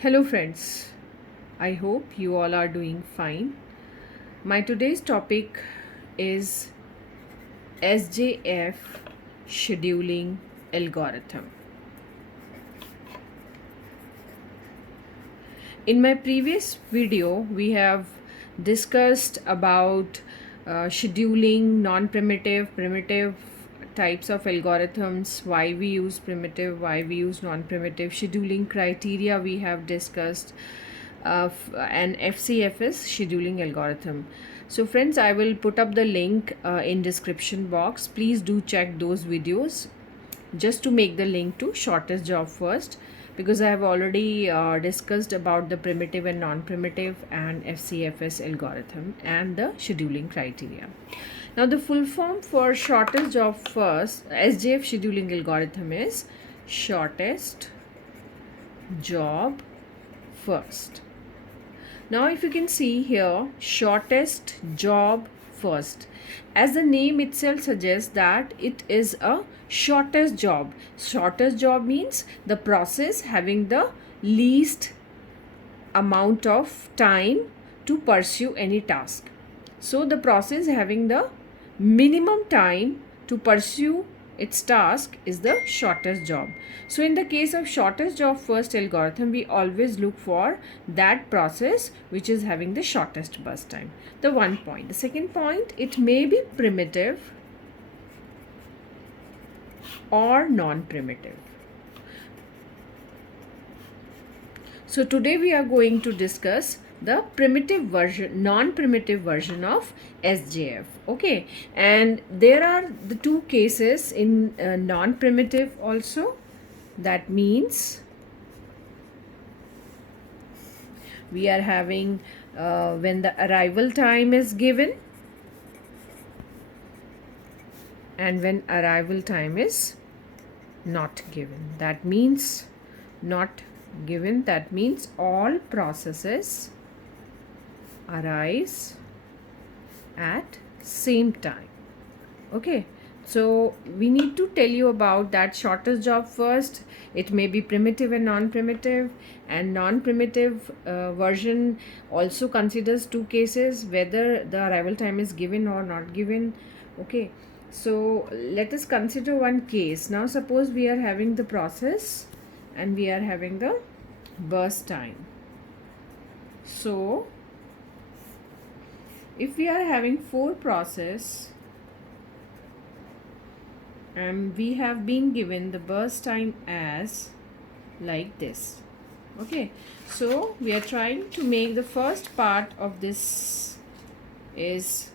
Hello friends, I hope you all are doing fine. My today's topic is SJF scheduling algorithm. In my previous video, we have discussed about scheduling non-primitive, primitive types of algorithms, why we use primitive, why we use non-primitive, scheduling criteria we have discussed, and FCFS scheduling algorithm. So friends, I will put up the link in description box. Please do check those videos just to make the link to shortest job first, because I have already discussed about the primitive and non-primitive and FCFS algorithm and the scheduling criteria. Now the full form for shortest job first SJF scheduling algorithm is shortest job first. Now if you can see here, shortest job first, as the name itself suggests that it is a shortest job. Shortest job means the process having the least amount of time to pursue any task. So the process having the minimum time to pursue its task is the shortest job. So in the case of shortest job first algorithm, we always look for that process which is having the shortest burst time. The one point. The second point, it may be primitive or non-primitive. So today we are going to discuss the primitive version, non-primitive version of SJF. Okay, and there are the two cases in non-primitive also. That means we are having when the arrival time is given and when arrival time is not given. That means not given, that means all processes arise at same time. Okay, so we need to tell you about that shortest job first. It may be primitive and non-primitive, and non-primitive version also considers two cases, whether the arrival time is given or not given. Okay, so let us consider one case. Now suppose we are having the process and we are having the burst time. So if we are having 4 process and we have been given the burst time as like this. Okay, so we are trying to make the first part of this is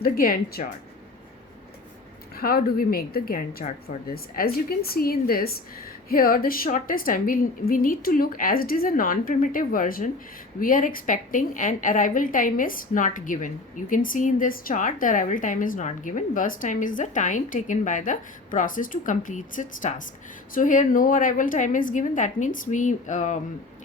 the Gantt chart. How do we make the Gantt chart for this? As you can see in this, here the shortest time, we need to look, as it is a non-primitive version, we are expecting an arrival time is not given. You can see in this chart the arrival time is not given. Burst time is the time taken by the process to complete its task. So here no arrival time is given. That means we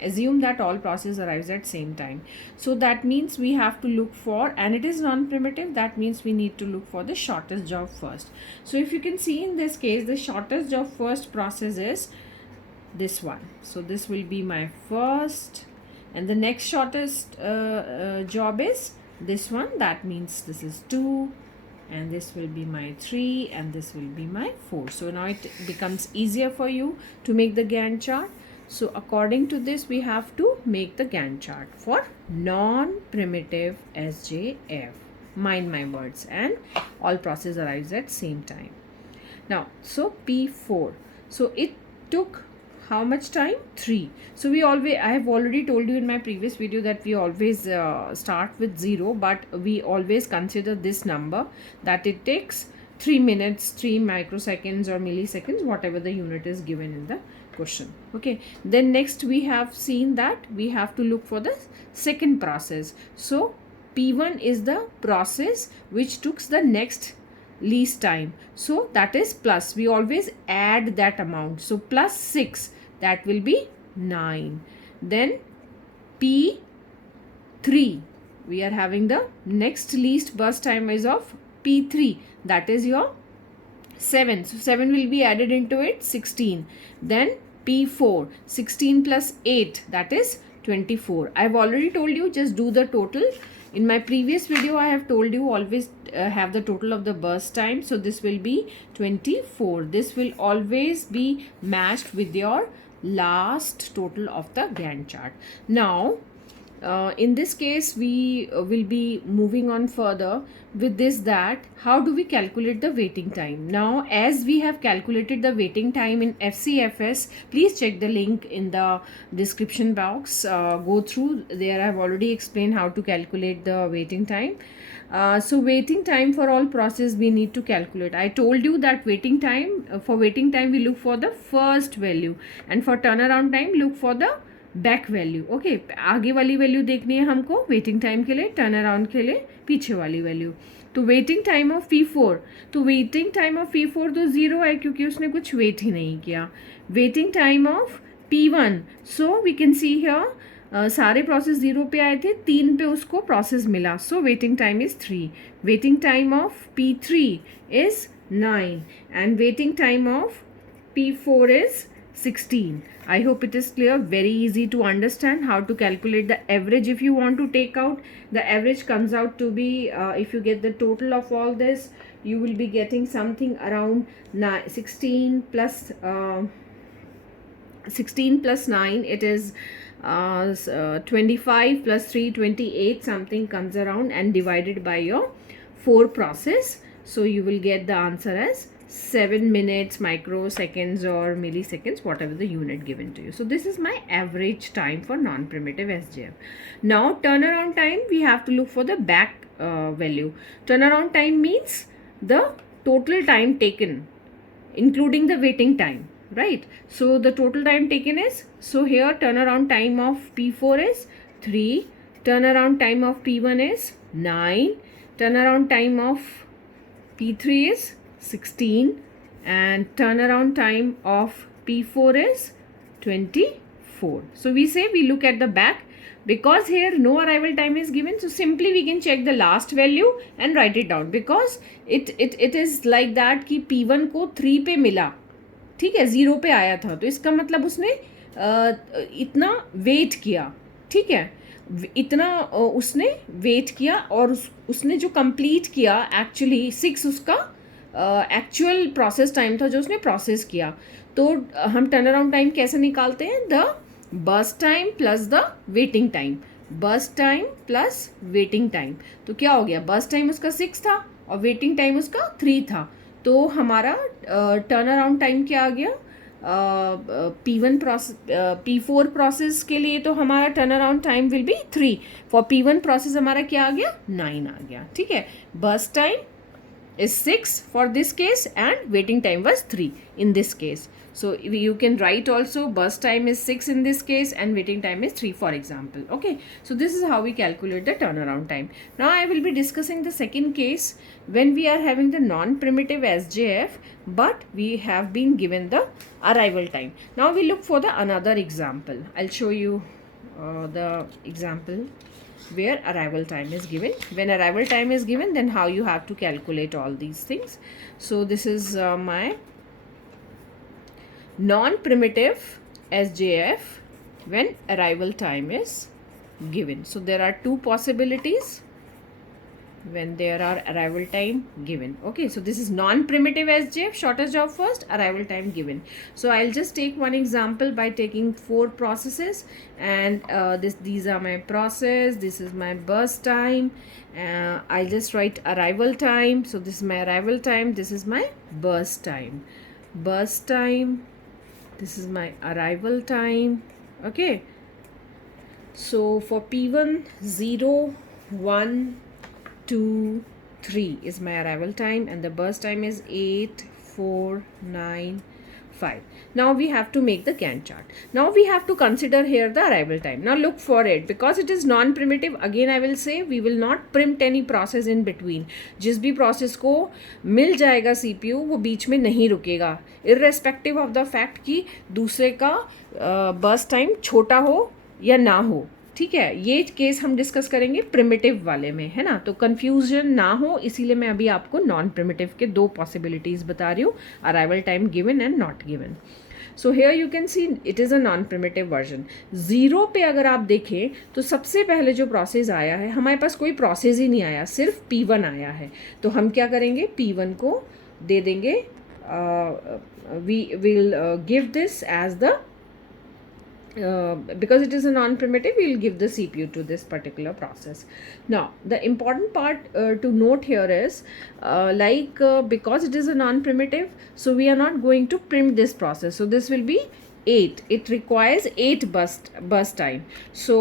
assume that all process arrives at same time. So that means we have to look for, and it is non-primitive, that means we need to look for the shortest job first. So if you can see in this case, the shortest job first process is this one. So this will be my first, and the next shortest job is this one. That means this is 2, and this will be my 3, and this will be my 4. So now it becomes easier for you to make the Gantt chart. So according to this, we have to make the Gantt chart for non-primitive SJF. Mind my words, and all process arrives at same time. Now, so P4. So it took how much time? 3. So I have already told you in my previous video that we always start with 0, but we always consider this number, that it takes 3 minutes, 3 microseconds or milliseconds, whatever the unit is given in the question. Okay, then next we have seen that we have to look for the second process. So P1 is the process which took the next least time, so that is plus, we always add that amount. So plus 6, that will be 9. Then P3, we are having the next least burst time is of P3, that is your 7. So 7 will be added into it, 16. Then P4, 16 plus 8, that is 24. I have already told you, just do the total. In my previous video, I have told you always have the total of the burst time. So this will be 24. This will always be matched with your last total of the Gantt chart. Now, in this case, we will be moving on further with this, that how do we calculate the waiting time. Now, as we have calculated the waiting time in FCFS, please check the link in the description box. Go through there. I have already explained how to calculate the waiting time. So waiting time for all process we need to calculate. I told you that waiting time, for waiting time we look for the first value, and for turnaround time look for the back value. Okay, आगे वाली value देखनी है हमको waiting time के लिए, turn around के लिए पीछे वाली वैल्यू. तो वेटिंग टाइम ऑफ P4, तो वेटिंग टाइम ऑफ P4 तो ज़ीरो है क्योंकि उसने कुछ वेट ही नहीं किया. Waiting time of P1, so we can see here सारे प्रोसेस ज़ीरो पे आए थे, 3 पे उसको प्रोसेस मिला, so waiting time is 3. Waiting time of P3 is 9 and waiting time of P4 is 16. I hope it is clear. Very easy to understand how to calculate the average. If you want to take out, the average comes out to be, if you get the total of all this, you will be getting something around 16 plus 9. It is 25 plus 3, 28 something comes around, and divided by your 4 process. So you will get the answer as 7 minutes, microseconds or milliseconds, whatever the unit given to you. So this is my average time for non-primitive SJF. Now turnaround time, we have to look for the back value. Turnaround time means the total time taken, including the waiting time, right? So the total time taken is, so here turnaround time of P4 is 3, turnaround time of P1 is 9, turnaround time of P3 is 16, and turnaround time of P4 is 24. So we say we look at the back, because here no arrival time is given, so simply we can check the last value and write it down, because it is like that कि P1 को 3 पे मिला, ठीक है, 0 पे आया था, तो इसका मतलब उसने इतना वेट किया, ठीक है, इतना उसने वेट किया, और उसने जो कंप्लीट किया एक्चुअली 6 उसका एक्चुअल प्रोसेस टाइम था जो उसने प्रोसेस किया. तो हम टर्न अराउंड टाइम कैसे निकालते हैं, the burst time plus the waiting time, burst time plus waiting time. तो क्या हो गया, बर्स्ट टाइम उसका 6 था और वेटिंग टाइम उसका 3 था, तो हमारा टर्न अराउंड टाइम क्या आ गया, P1 प्रोसेस, P4 प्रोसेस के लिए तो हमारा turn around time will be 3, for P1 process हमारा क्या आ गया, 9 आ गया, ठीक है. Burst time is 6 for this case and waiting time was 3 in this case. So you can write also burst time is 6 in this case and waiting time is 3, for example. Okay, so this is how we calculate the turnaround time. Now I will be discussing the second case when we are having the non-primitive SJF, but we have been given the arrival time. Now we look for the another example. I'll show you the example where arrival time is given. When arrival time is given, then how you have to calculate all these things. So this is my non-primitive SJF when arrival time is given. So there are 2 possibilities when there are arrival time given. Okay, so this is non-primitive SJF, shortest job first, arrival time given. So I'll just take one example by taking 4 processes, and these are my process, this is my burst time, I'll just write arrival time. So this is my arrival time, this is my burst time, burst time, this is my arrival time. Okay, so for P1, 0, 1, 2, 3 is my arrival time, and the burst time is 8, 4, 9, 5. Now we have to make the Gantt chart. Now we have to consider here the arrival time. Now look for it, because it is non-primitive. Again I will say we will not primpt any process in between. जिस भी process को मिल जाएगा CPU, वो बीच में नहीं रुकेगा, irrespective of the fact कि दूसरे का burst time छोटा हो या ना हो, ठीक है. ये केस हम डिस्कस करेंगे प्रिमिटिव वाले में, है ना, तो कंफ्यूजन ना हो, इसीलिए मैं अभी आपको नॉन प्रिमिटिव के 2 पॉसिबिलिटीज़ बता रही हूँ, arrival time given and not given. So here you can see it is a non primitive version. 0 पे अगर आप देखें तो सबसे पहले जो प्रोसेस आया है, हमारे पास कोई प्रोसेस ही नहीं आया, सिर्फ P1 आया है. तो हम क्या करेंगे, P1 को दे देंगे, we will give this as the because it is a non-primitive, we will give the CPU to this particular process. Now the important part to note here is because it is a non-primitive, so we are not going to print this process. So this will be 8. It requires 8 burst time. So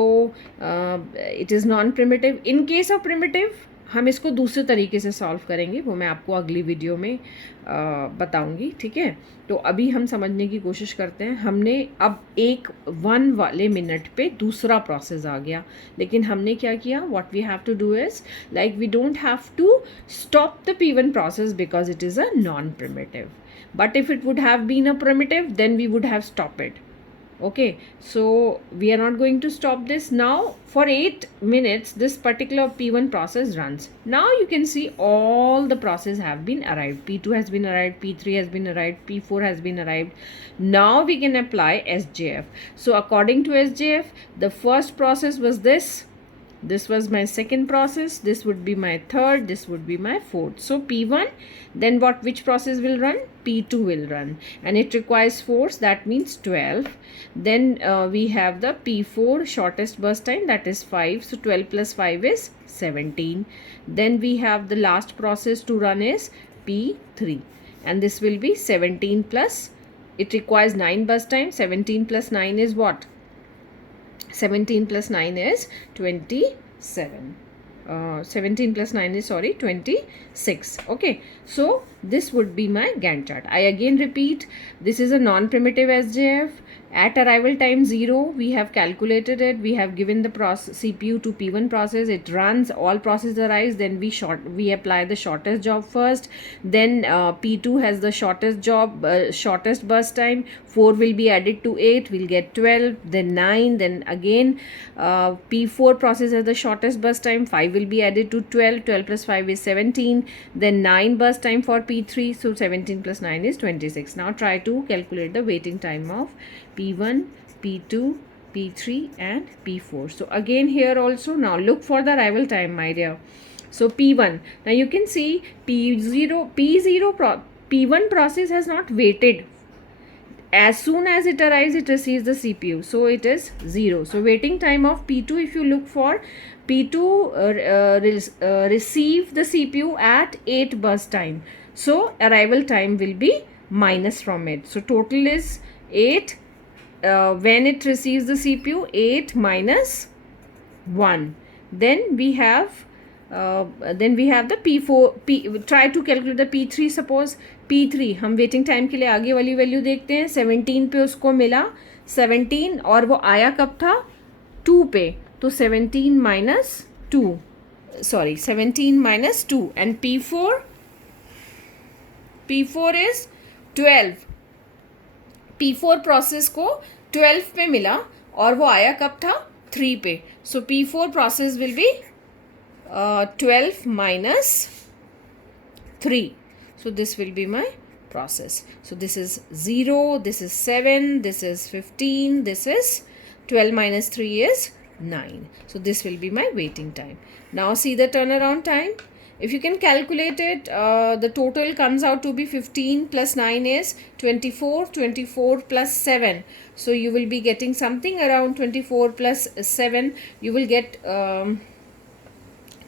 it is non-primitive. In case of primitive, हम इसको दूसरे तरीके से solve करेंगे, वो मैं आपको अगली वीडियो में बताऊंगी. ठीक है, तो अभी हम समझने की कोशिश करते हैं. हमने अब 1 वाले मिनट पे दूसरा प्रोसेस आ गया, लेकिन हमने क्या किया, what we have to do is like we don't have to stop the P1 process because it is a non primitive. But if it would have been a primitive, then we would have stop it. Okay, so we are not going to stop this. Now for 8 minutes this particular P1 process runs. Now you can see all the process have been arrived. P2 has been arrived, P3 has been arrived, P4 has been arrived. Now we can apply SJF. So according to SJF, the first process was this was my second process, this would be my third, this would be my fourth. So P1, then which process will run? P2 will run, and it requires force, that means 12. Then we have the P4 shortest burst time, that is 5. So 12 plus 5 is 17. Then we have the last process to run is P3, and this will be 17 plus, it requires 9 burst time. 17 plus 9 is what? 17 plus 9 is 27. 17 plus 9 is 26. Okay, so this would be my Gantt chart. I again repeat, this is a non-primitive SJF. At arrival time 0, we have calculated it, we have given the CPU to P1 process, it runs, all processes arise, then we apply the shortest job first, then P2 has the shortest burst time, 4 will be added to 8, we'll get 12, then 9, then again P4 process has the shortest burst time, 5 will be added to 12, 12 plus 5 is 17, then 9 burst time for P3, so 17 plus 9 is 26. Now try to calculate the waiting time of P1, P2, P3 and P4. So again here also, now look for the arrival time, my dear. So P1, now you can see P1 process has not waited. As soon as it arrives, it receives the CPU, so it is 0. So waiting time of P2, if you look for, P2 receive the CPU at 8 burst time, so arrival time will be minus from it. So total is 8. When it receives the CPU, 8 minus 1. Then we have the P4. Try to calculate the P3. Suppose P3, हम waiting time के लिए आगे वाली value देखते हैं. 17 पे उसको मिला 17, और वो आया कब था? 2 पे. तो 17 minus 2. Sorry, 17 minus 2. And P4 is 12. P4 process को 12 पे मिला और वो आया कब था? 3 पे. सो P4 process will be 12 minus 3. So this will be my process. So this is 0, this is 7, this is 15, this is 12 minus 3 is 9. So this will be my waiting time. Now see the turnaround time. If you can calculate it, the total comes out to be 15 plus 9 is 24, 24 plus 7. So you will be getting something around 24 plus 7. You will get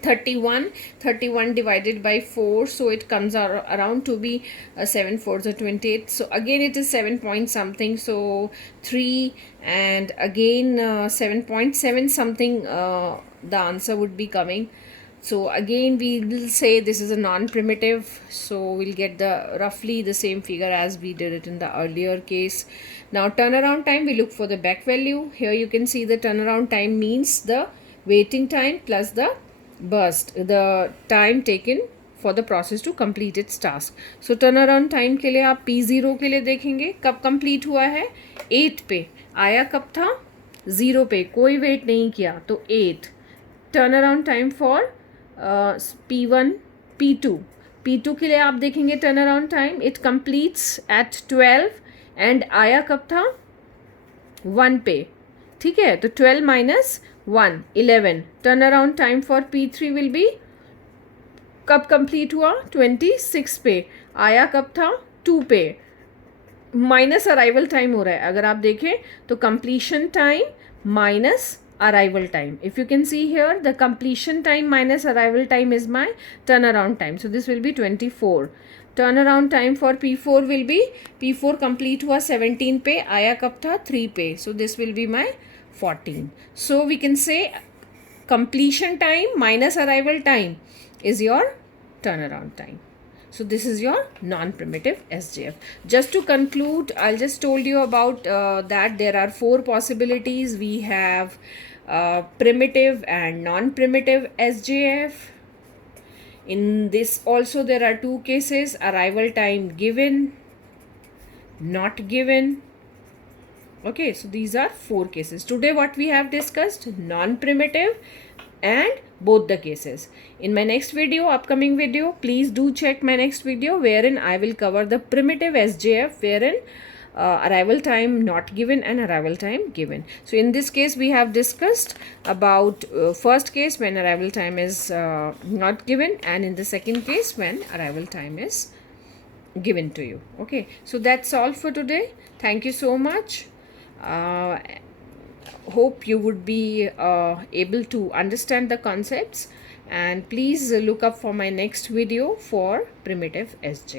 31. 31 divided by 4. So it comes around to be 7 4s are 28. So again it is 7 point something. So 3 and again 7.7 something the answer would be coming. So again we will say this is a non-primitive, so we'll get the roughly the same figure as we did it in the earlier case. Now turnaround time, we look for the back value. Here you can see the turnaround time means the waiting time plus the burst, the time taken for the process to complete its task. So turnaround time के लिए आप P0 के लिए देखेंगे कब complete हुआ है? 8 पे. आया कब था? 0 पे. कोई wait नहीं किया तो 8. Turnaround time for P1, P2. P2 के लिए आप देखेंगे turnaround time, it completes at 12. And आया कब था 1 पे, ठीक है, तो 12 minus 1 11. Turn around time for P3 will be, कब कंप्लीट हुआ 26 पे, आया कब था 2 पे, माइनस अराइवल टाइम हो रहा है. अगर आप देखें तो completion time minus arrival time. If you can see here, the completion time minus arrival time is my turnaround time. So this will be 24. Turnaround time for P4 will be, P4 complete हुआ 17 पे, आया कब था 3 पे. So this will be my 14. So we can say completion time minus arrival time is your turnaround time. So this is your non-primitive SJF. Just to conclude, I'll just told you about that there are 4 possibilities. We have primitive and non-primitive SJF. In this also there are 2 cases: arrival time given, not given. Okay, so these are 4 cases. Today what we have discussed, non-primitive and both the cases. In my next video, upcoming video, please do check my next video wherein I will cover the primitive SJF, wherein arrival time not given and arrival time given. So in this case we have discussed about first case when arrival time is not given, and in the second case when arrival time is given to you. Okay, so that's all for today. Thank you so much. Hope you would be able to understand the concepts, and please look up for my next video for primitive SJ.